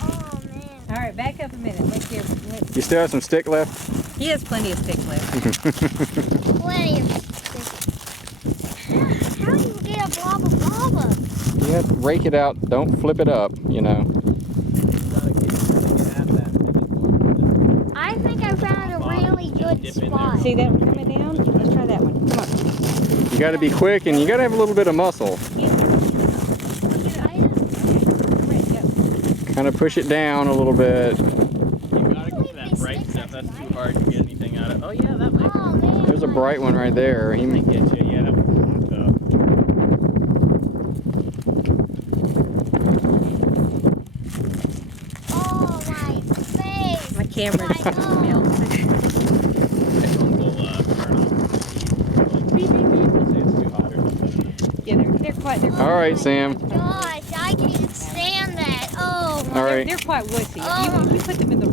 Oh man. All right, back up a minute. You still have some stick left? He has plenty of stick left. Plenty of stick. How do you get a blob of lava? You have to rake it out. Don't flip it up, you know. I think I found a really good spot. See that one coming down? Let's try that one. Come on. You got to be quick and you got to have a little bit of muscle. Kind of push it down a little bit. You gotta go for that bright stuff. That's too hard to get anything out of. Oh yeah, that might. Oh man. There's a bright one right there. He may Get you. Yeah, that one's tough. Oh my face. My camera's I know. melting. That one will turn off. Beep, beep, beep. We'll say it's too hot or something. Yeah, they're quite. All right, Sam. Gosh, I can't stand that. Oh my. All right. They're quite wussy. Oh. You put them in the